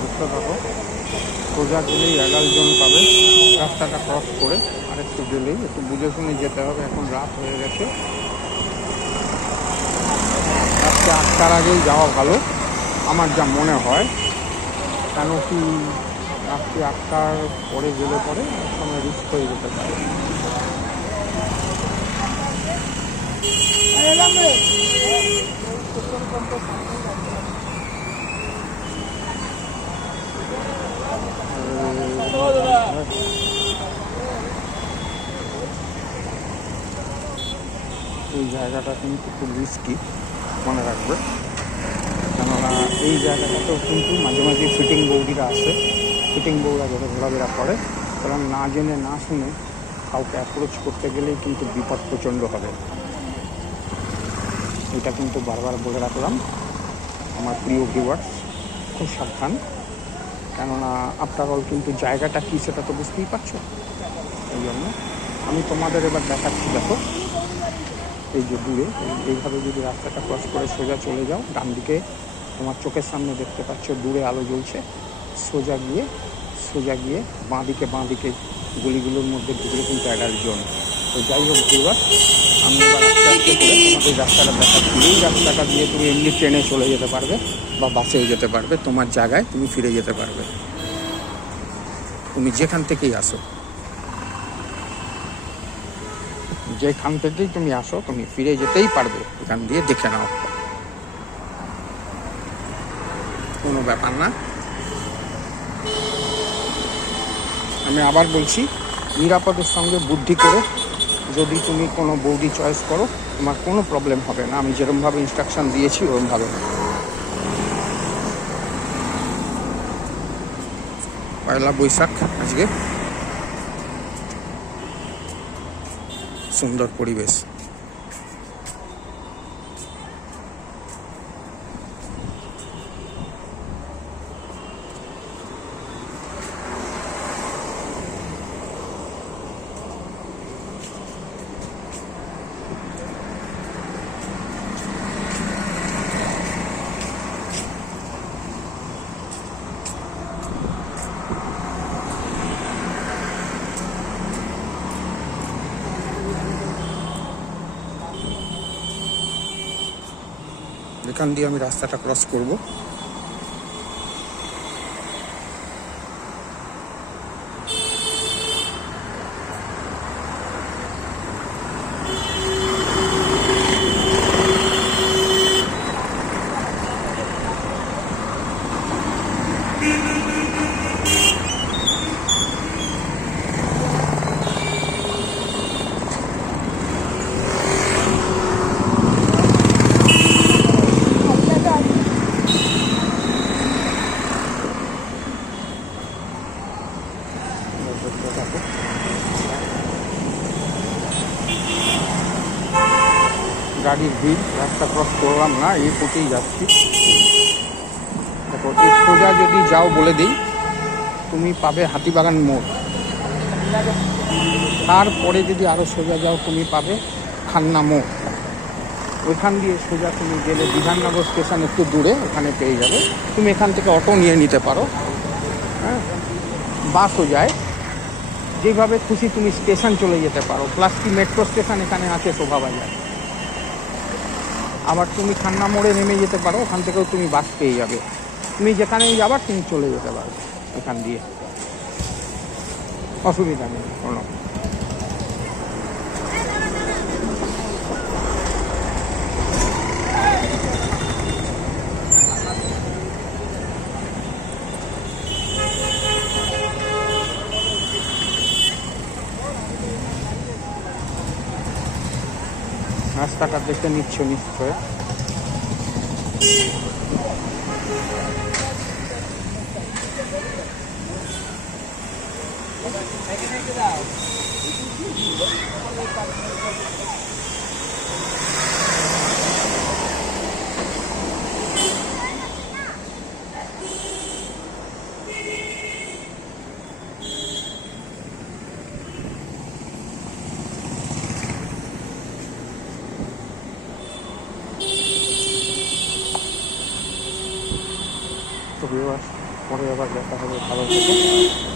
দেখতে থাকো। সোজা গেলেই অ্যাডাল্টজন পাবে। রাস্তাটা ক্রস করে আরেকটু গেলেই, একটু বুঝে শুনে যেতে হবে, এখন রাত হয়ে গেছে। রাত্রে 8টার আগেই যাওয়া ভালো আমার যা মনে হয়। কেন কি রাত্রি 8টার পরে গেলে পরে অনেক সময় রিস্ক হয়ে যেতে পারে। এই জায়গাটা কিন্তু খুব রিস্কি, মনে রাখবে। কেননা এই জায়গাটাতেও কিন্তু মাঝে মাঝে ফিটিং বৌদিরা আসে। ফিটিং বউরা ধরে ঘোরাফেরা করে, কারণ না জেনে না শুনে কাউকে অ্যাপ্রোচ করতে গেলেই কিন্তু বিপদ প্রচণ্ড হবে। এটা কিন্তু বারবার বলে রাখলাম আমার প্রিয় ভিউয়ার্স, খুব সাবধান। কেননা আফটার অল কিন্তু জায়গাটা কী সেটা তো বুঝতেই পারছো। এই জন্য আমি তোমাদের এবার দেখাচ্ছি। দেখো, এই যে দূরে এইভাবে যদি রাস্তাটা ক্রস করে সোজা চলে যাও, ডান দিকে তোমার চোখের সামনে দেখতে পাচ্ছ দূরে আলো জ্বলছে। সোজা গিয়ে বাঁ দিকে গলিগুলোর মধ্যে ঢুকলে কিন্তু অ্যাডাল্ট জোন। তো যাই হোক এবার আমি এবার আস্তে আস্তে করে তোমাদের রাস্তাটা দেখাচ্ছি। এই রাস্তাটা দিয়ে তুমি এমনি ট্রেনে চলে যেতে পারবে বা বাসেও যেতে পারবে, তোমার জায়গায় তুমি ফিরে যেতে পারবে। তুমি যেখান থেকেই আসো, যেখান থেকেই তুমি আসো, তুমি ফিরে যেতেই পারবে। এখান দিয়ে দেখে নাও, কোনো ব্যাপার না। আমি আবার বলছি, নিরাপদের সঙ্গে বুদ্ধি করে যদি তুমি কোনো বৌদি চয়েস করো, তোমার কোনো প্রবলেম হবে না। আমি যেরকমভাবে ইনস্ট্রাকশন দিয়েছি ওরকমভাবে। পয়লা বৈশাখ আজকে, সুন্দর পরিবেশ। এখান দিয়ে আমি রাস্তাটা ক্রস করব। গাড়ির ভিড়, রাস্তা ক্রস করলাম না, এই ফুটেই যাচ্ছি। দেখো, এই সোজা যদি যাও বলে দিই, তুমি পাবে হাতিবাগান মোড়। তারপরে যদি আরও সোজা যাও তুমি পাবে খান্না মোড়। ওইখান দিয়ে সোজা তুমি গেলে বিধাননগর স্টেশন একটু দূরে, ওখানে পেয়ে যাবে। তুমি এখান থেকে অটো নিয়ে নিতে পারো, হ্যাঁ, বাসও যায়। যেভাবে খুশি তুমি স্টেশন চলে যেতে পারো। প্লাস কি মেট্রো স্টেশন এখানে আছে শোভাবাজার। আবার তুমি খান্না মোড়ে নেমে যেতে পারো, ওখান থেকেও তুমি বাস পেয়ে যাবে। তুমি যেখানেই যাবার তুমি চলে যেতে পারবে এখান দিয়ে, অসুবিধা নেই কোনো। রাস্তাটা দেখে নিচ্ছ নিশ্চয়। তো ভিউয়ার্স, পরে আবার দেখা হবে, ভালো থেকো।